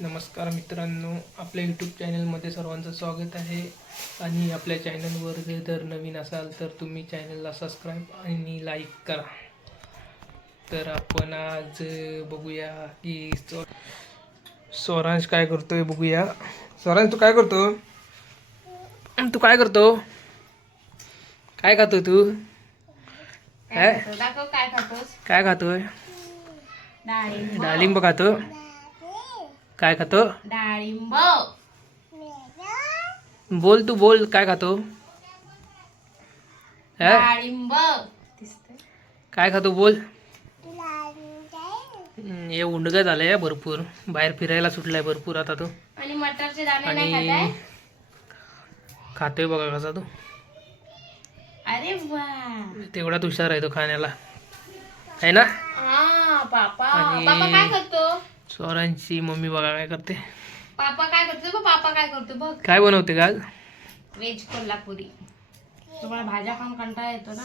नमस्कार मित्रांनो, आपल्या यूट्यूब चॅनलमध्ये सर्वांचं स्वागत आहे. आणि आपल्या चॅनलवर जर नवीन असाल तर तुम्ही चॅनलला सबस्क्राईब आणि लाईक करा. तर आपण आज बघूया की स्वरांश काय करतोय. बघूया. स्वरांश, तू काय करतो? तू काय करतो? काय खातोय तू? काय खातोय? डाळिंब खातो. काय खातो? डाळिंब. बोल, तू बोल, काय खातो? डाळिंब. काय खातो बोल. हे उंडगं झालंय भरपूर, बाहेर फिरायला सुटलाय भरपूर आता तो. आणि मटरचे दाणे नाही आणि खाताय? खातोय बघा कसा तो. अरे वा, तेवढाच हुशार आहे तो खाण्याला, आहे ना? हा. पापा आणि पापा काय करतो? स्वरांची मम्मी बघा काय करते. पापा काय करतो बघ, पापा काय करतो बघ. काय बनवते का आज? व्हेज कोल्हापुरी. तुम्हाला भाज्या खाऊन कंटाळा येतो ना,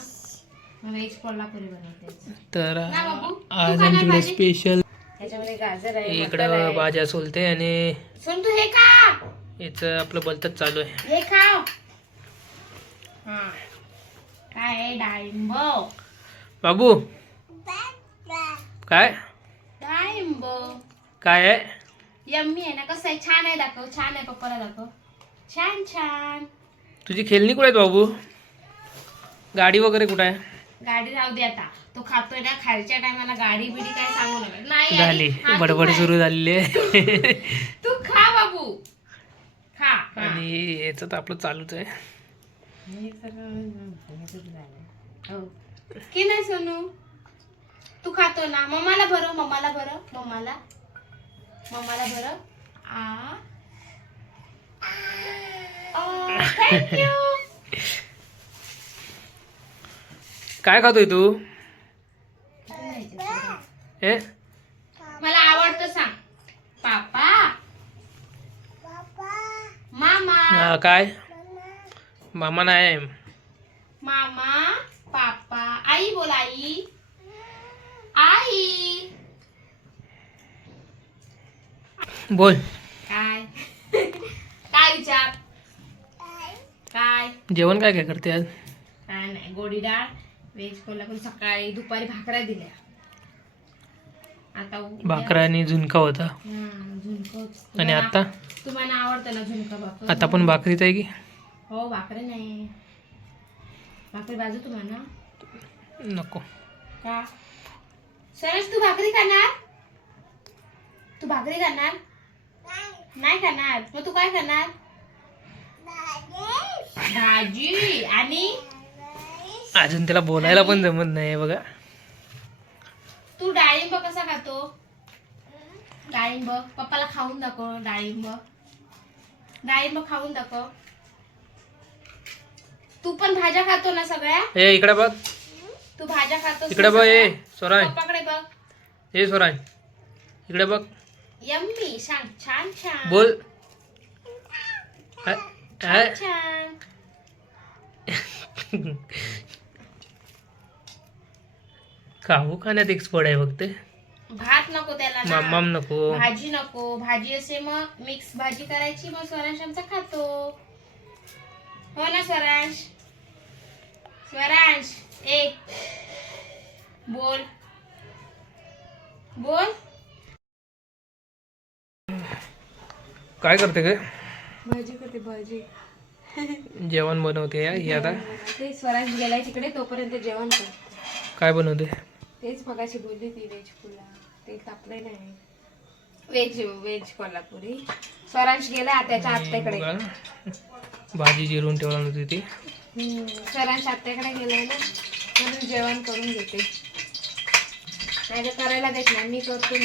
व्हेज कोल्हापुरी बनवते. तर ना बाबू, तू आज खाणार आमच्याकडे भाजी? स्पेशल त्याच्यामध्ये गाजर आहे, मटर इकडं आहे. भाज्या सोलते आणि सुन, तू हे खा. याचं आपलं बोलतच चालू आहे. हे खाव. हा, काय आहे? डाळिंब. बाबू, काय डाळिंब काय आहे? यम्मी आहे ना. कसं आहे? छान आहे. दाखव. छान आहे. पप्पाला दाखव. छान छान. तुझी खेळणी कुठे आहेत बाबू? गाडी वगैरे कुठे आहे? गाडी राहू दे आता. तो खातोय ना, खायच्या टायमाला गाडी बिडी काय सांगू नका. नाही झाली हा, तू बडबड खाय. सुरू झालेली आहे. तू खा बाबू, खा. हा. आणि याचं तर आपलं चालूच आहे. हो. की नाही सोनू? तू खातो ना. मम्माला भरव, मम्माला भरव, मम्माला भरव. थँक्यू. काय खातोय तू? ए मला आवडतं सांग. पापा, मामा. काय? मामा नाही. मामा, पापा. आई बोल. आई, आई. बोल. काय? काय विचार? काय? जेवण काय काय करते आज? काय नाही, गोडी डाळ, व्हेज कोल्हापूर. सकाळी दुपारी भाकऱ्या दिल्या. आता भाकरा आणि झुणका होता. झुणक. आणि आता? तुम्हाला आवडतं ना झुणका भाकर? आता पण भाकरीच आहे की? हो, भाकरी नाही. भाकरी बाजू तुम्हाला नको. का? सरस, तू भाकरी खाणार? तू भाकरी खाणार? नाही खाणार. मग तू काय खाणार? भाजी. आणि अजून त्याला बोलायला पण जमत नाही बघा. तू डाळिंब कसा खातो? डाळिंब पप्पाला खाऊन दाखव. डाळिंब खाऊन दाखव. तू पण भाज्या खातो ना सगळ्या? ए इकडे बघ. तू भाज्या खातो इकडे बघ. ए स्वरांश. पप्पाकडे बघ. ए स्वरांश, इकडे बघ. यम्मी. सांग. छान छान. बोल. छान छान. खाऊ खाण्यात एक्सपर्ट आहे फक्त. भात नको त्याला ना. मामाम नको. भाजी नको. भाजी असे मग मिक्स भाजी करायची. मग स्वरांश आमचा खातो. हो ना स्वरांश? स्वरांश, ए बोल. बोल. काय करते काय? भाजी करते. भाजी. जेवण बनवते या ही आता. ते स्वरांश गेलाय तिकडे, तोपर्यंत जेवण कर. काय बनवते? तेच मगाशी बोलली ती व्हेज पुलाव. ते तापले नाही. व्हेज कोल्हापुरी. स्वरांश गेला त्याच्या आत्याकडे. बघा, भाजी जिरून ठेवला नव्हती ती. स्वरांश आत्याकडे गेलाय ना, म्हणून जेवण करून घेते. नाही तर करायला देत नाही. मी करतो.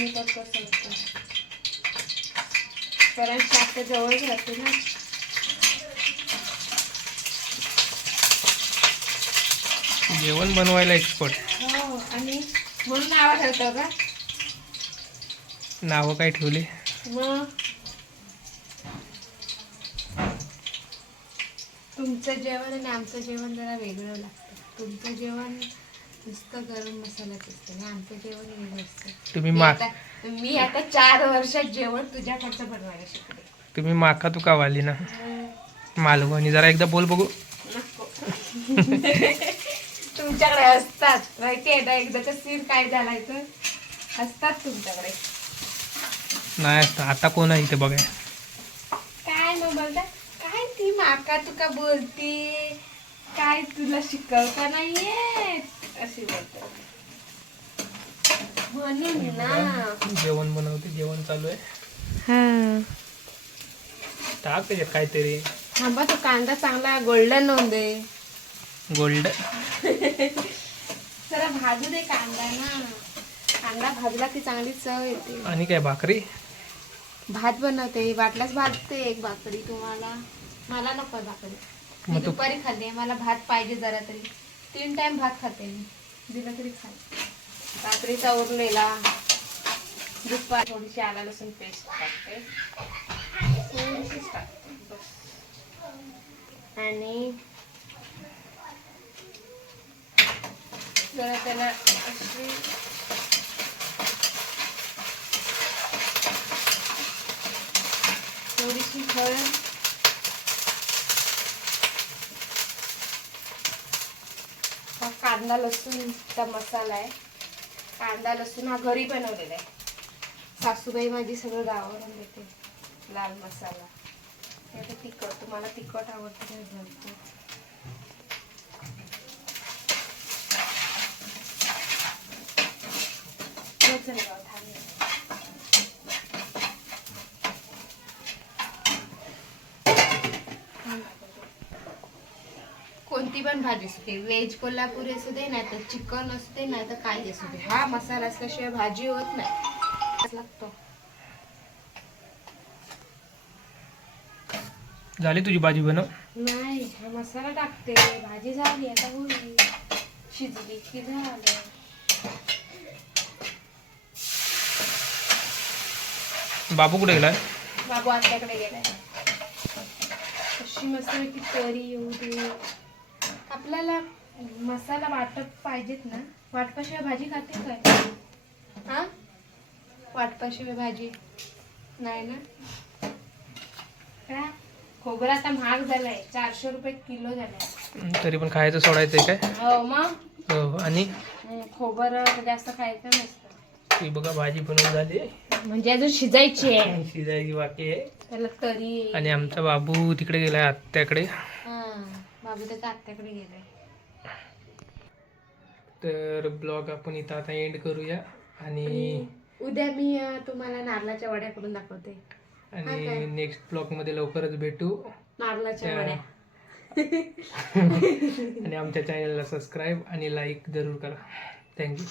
स्वरांश आत्या जवळच राहते ना. जेवण बनवायला एक्सपर्ट. हो. आणि म्हणून नाव ठेवतो का? नावं काय ठेवले? मग तुमचं जेवण आणि आमचं जेवण जरा वेगळं लागतं. तुमचं जेवण नुसतं गरम मसालाच असतं आणि आमचं जेवण वेगळं असतं. तुम्ही माक मी आता 4 वर्षात जेवण तुझ्याकडचं बनवायला शिकले. तुम्ही माका तुका वाली ना मालवणी. जरा एकदा बोल बघू. नको. तुमच्याकडे असतात माहितीये ना, एकदाचा सीन काय झालाय तर असतात तुमच्याकडे. नाही असतं. आता कोण आहे इथे बघाय? काय मग बोलता, काय ती माका तुका बोलती, काय तुला शिकवता नाहीये अशी बोलतात म्हणून ना. जेवण बनवते, जेवण चालू आहे. हा टाक त्याच्यात काहीतरी. थांबा, तो कांदा चांगला गोल्डन होऊन दे. गोल्ड जरा भाजू दे कांदा ना. कांदा भाजला की चांगली चव येते. आणि काय भाकरी? भात बनवते, वाटल्यास भाजते एक भाकरी तुम्हाला. मला नको भाकरी, मी मग तू- दुपारी खाल्ली. मला भात पाहिजे जरा तरी. 3 टाइम भात खाते मी, दिलं तरी खाते. रात्रीचा उरलेला दुपार थोडीशी आला लसूण पेस्ट टाकते, थोडीशीच टाकते बस. आणि जरा त्याला अशी थोडीशी हळद, हा कांदा लसूणचा मसाला आहे. कांदा लसूण हा घरी बनवलेला आहे. सासूबाई माझी सगळं गावावरून देते. लाल मसाला, आता तिखट, तुम्हाला तिखट आवडतं नाही घालतो. कोणती पण भाजी असू दे, व्हेज कोल्हापुरी असू दे, नाही तर चिकन असू दे, नाही तर काही असू दे, हा मसाला असल्याशिवाय भाजी होत नाही. लागतो. झाली तुझी भाजी बनव? नाही, हा मसाला टाकते. भाजी झाली, आता होईल. शिजली की झालं. बाबू कुठे गेलाय? बाबू आत्याकडे गेलाय. अशी मस्तपैकी तरी येऊ दे. आपल्याला मसाला वाटप पाहिजेत ना. वाटपाशिवाय भाजी खाते काय? हा, वाटपाशिवाय भाजी नाही ना. काय खोबरं आता महाग झालाय, 400 रुपये किलो झालाय. तरी पण खायचं सोडायचंय काय? हो मग. हो. आणि खोबरं जास्त खायचं नसतं. ती बघा भाजी बनवून झाली, म्हणजे अजून शिजायची आहे, शिजायची बाकी आहे. त्याला तरी. आणि आमचा बाबू तिकडे गेलाय आत्याकडे. बाबू त्याच्या आत्याकडे गेलाय. तर ब्लॉग आपण इथं आता एंड करूया. आणि उद्या मी तुम्हाला नारळाच्या वड्या करून दाखवते. आणि नेक्स्ट ब्लॉग मध्ये लवकरच भेटू. नारळाच्या वड्या. आणि आमच्या चॅनलला सबस्क्राईब आणि लाईक जरूर करा. थँक्यू.